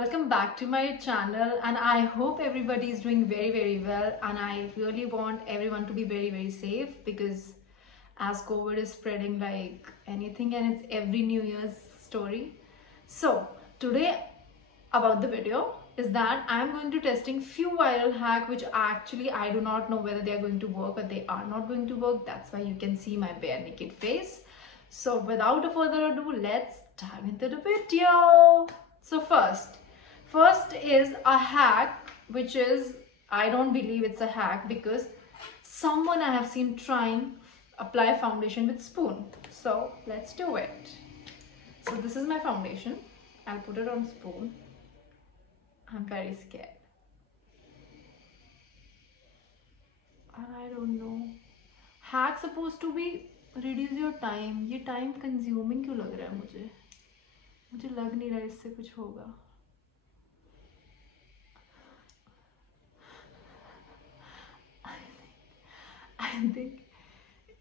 welcome back to my channel, and I hope everybody is doing very well, and I really want everyone to be very safe because as COVID is spreading like anything and it's every New Year's story. So today about the video is that I'm going to testing few viral hack which actually I do not know whether they are going to work or they are not going to work. That's why you can see my bare naked face. So without a further ado, let's dive into the video. So first is a hack which is, I don't believe it's a hack because someone I have seen trying apply foundation with spoon. So let's do it. So this is my foundation. I'll put it on spoon. I'm very scared. I don't know. Hack supposed to be reduce your time. ये time consuming क्यों लग रहा है मुझे? मुझे लग नहीं रहा इससे कुछ होगा.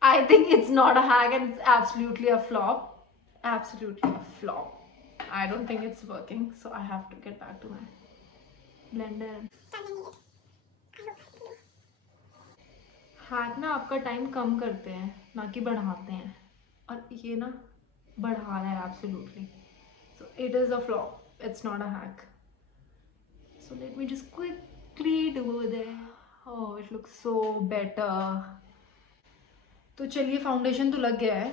I think it's not a hack and it's absolutely a flop. Absolutely a flop. I don't think it's working, so I have to get back to my blender. Hack ना आपका टाइम कम करते हैं ना कि बढ़ाते हैं, और ये ना बढ़ा रहा है absolutely. So it is a flop. It's not a hack. So let me just quickly do this. Oh, it looks so better. तो चलिए फाउंडेशन तो लग गया है,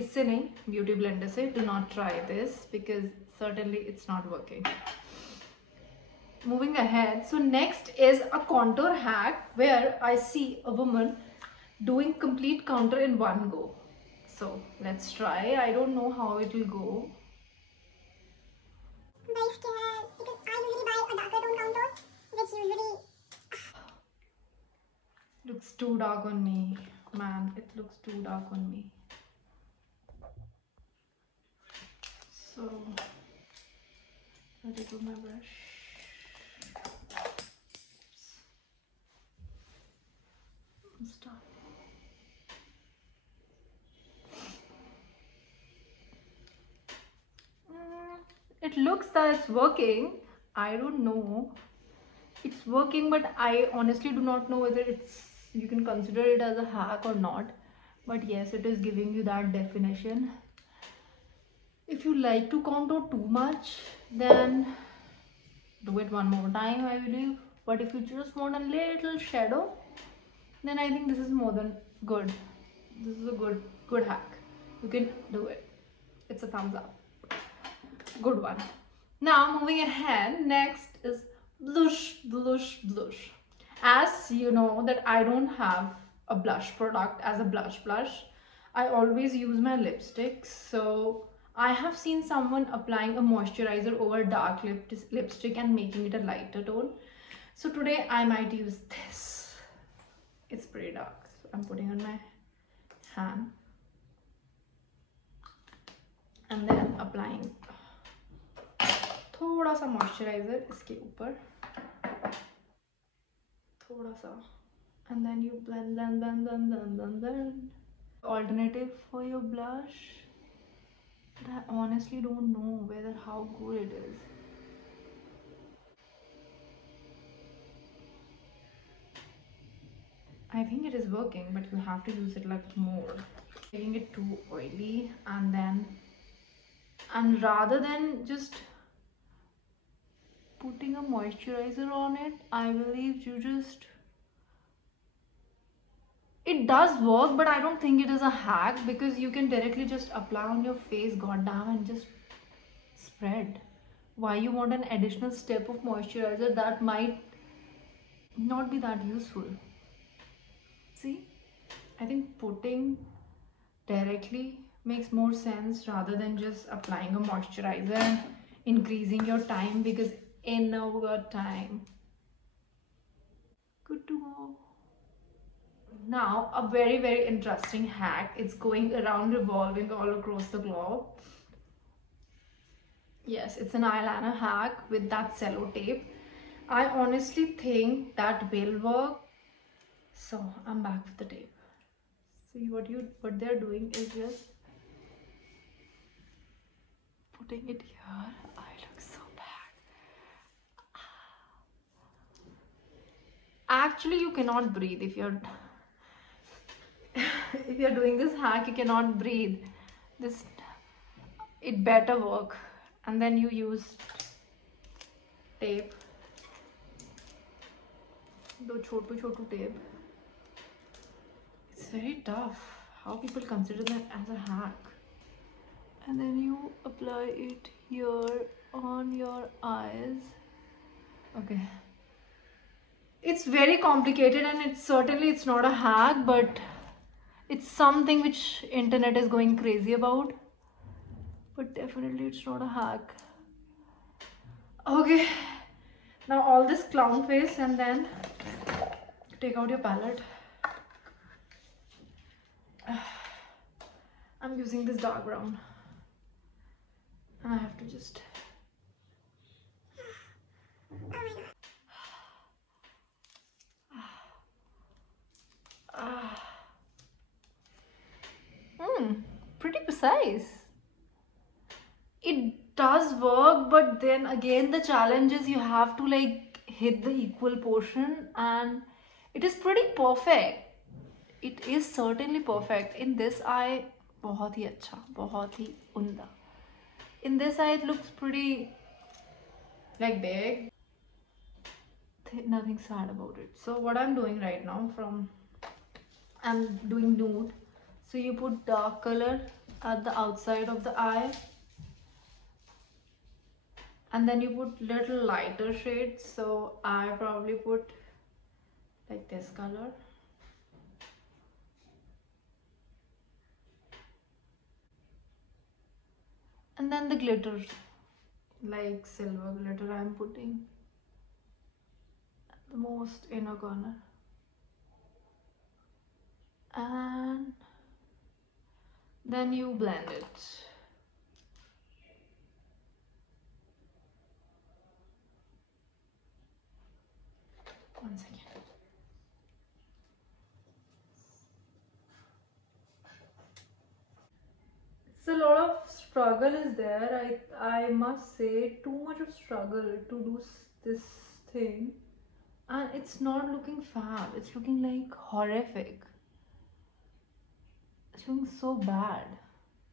इससे नहीं, ब्यूटी ब्लेंडर से. Do not try this because certainly it's not working. Moving ahead, so next is a contour hack where I see a woman doing complete contour in one go. So let's try. I don't know how it will go. I'm very scared because I usually buy a darker tone contour, which usually Looks too dark on me, man. It looks too dark on me. So let me do my brush. Stop. It looks that it's working. I don't know. It's working, but I honestly do not know whether you can consider it as a hack or not. But yes, it is giving you that definition. If you like to contour too much, then do it one more time, I believe. But if you just want a little shadow, then I think this is more than good. This is a good hack. You can do it. It's a thumbs up. Good one. Now moving ahead, next is blush. As you know that I don't have a blush product as a blush. I always use my lipsticks. So I have seen someone applying a moisturizer over dark lipstick and making it a lighter tone. So today I might use this. It's pretty dark, so I'm putting on my hand and then applying थोड़ा सा moisturiser इसके ऊपर, थोड़ा सा, and then you blend. Alternative for your blush, but I honestly don't know whether how good it is. I think it is working, but you have to use it like more. Making it too oily, and rather than just putting a moisturizer on it, I believe you just, it does work, but I don't think it is a hack because you can directly just apply on your face, goddamn, and just spread. Why you want an additional step of moisturizer that might not be that useful? See, I think putting directly makes more sense rather than just applying a moisturizer and increasing your time, because in our time. Good to go. Now a very interesting hack. It's going around, revolving all across the globe. Yes, it's an eyeliner hack with that cello tape. I honestly think that will work. So I'm back with the tape. See what they're doing is just putting it here. I look so Actually, you cannot breathe if you're if you're doing this hack. You cannot breathe. This, it better work. And then you use tape. Do chotu chotu tape. It's very tough. How people consider that as a hack. And then you apply it here on your eyes. Okay. It's very complicated, and it's not a hack, but it's something which internet is going crazy about. But definitely it's not a hack. Okay. Now all this clown face, and then take out your palette. I'm using this dark brown. And I have to just... Pretty precise. It does work, but then again the challenge is you have to like hit the equal portion, and it is pretty perfect. It is certainly perfect. In this eye, बहुत ही अच्छा, बहुत ही umda. In this eye, it looks pretty like big. Nothing sad about it. So what I'm doing right now, I'm doing nude. So you put dark color at the outside of the eye, and then you put little lighter shades. So I probably put like this color. And then the glitters, like silver glitter, I'm putting at the most inner corner. And then you blend it. One second. So a lot of struggle is there. I must say, too much of struggle to do this thing, and it's not looking fab. It's looking like horrific. It's looking so bad.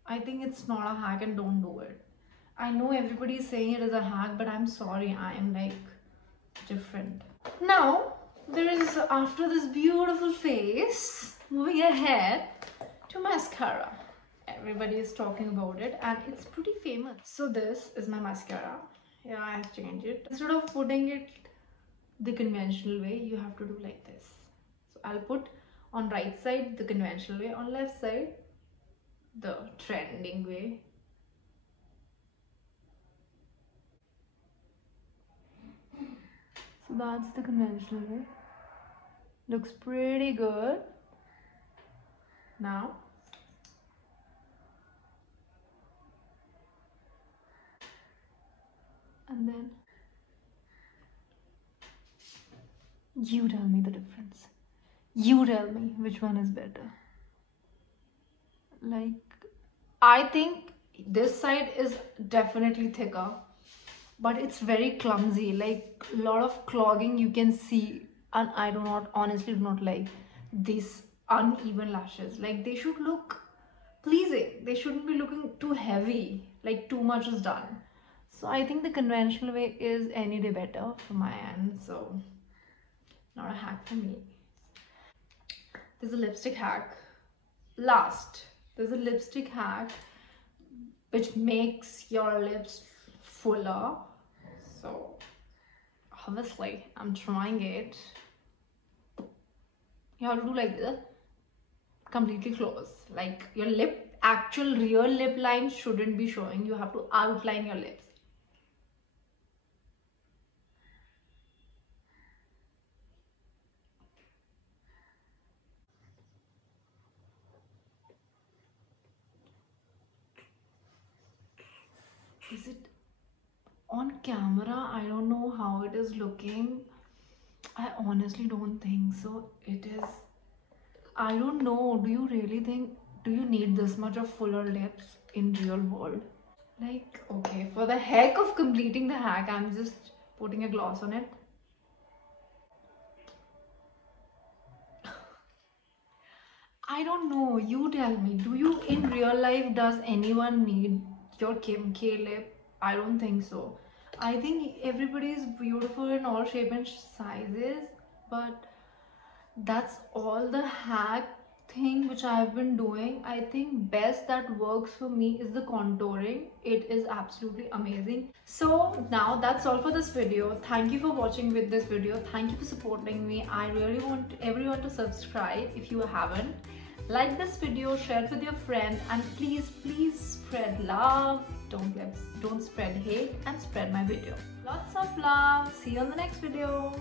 I think it's not a hack, and don't do it. I know everybody is saying it is a hack, but I'm sorry, I am like different. Now, there is, after this beautiful face, moving ahead to mascara. Everybody is talking about it, and it's pretty famous. So this is my mascara. Yeah, I have changed it. Instead of putting it the conventional way, you have to do like this. So I'll put on right side the conventional way, on left side the trending way. So that's the conventional way. Looks pretty good. Now and then you tell me the difference. You tell me which one is better. Like, I think this side is definitely thicker, but it's very clumsy. Like, a lot of clogging you can see, and I honestly do not like these uneven lashes. Like, they should look pleasing. They shouldn't be looking too heavy, like too much is done. So I think the conventional way is any day better for my end. So not a hack for me. There's a lipstick hack. Last, there's a lipstick hack which makes your lips fuller. So obviously I'm trying it. You have to do like this, completely close. Like, your lip, actual real lip lines shouldn't be showing. You have to outline your lips. Is it on camera? I don't know how it is looking. I honestly don't think so. It is, I don't know. Do you really think, do you need this much of fuller lips in real world? Like, okay, for the heck of completing the hack, I'm just putting a gloss on it. I don't know. You tell me. Do you in real life, does anyone need your Kim K lip? I don't think so. I think everybody is beautiful in all shape and sizes, but that's all the hack thing which I've been doing. I think best that works for me is the contouring. It is absolutely amazing. So now that's all for this video. Thank you for watching with this video. Thank you for supporting me. I really want everyone to subscribe if you haven't. Like this video, share it with your friends, and please spread love. Don't spread hate, and spread my video. Lots of love. See you on the next video.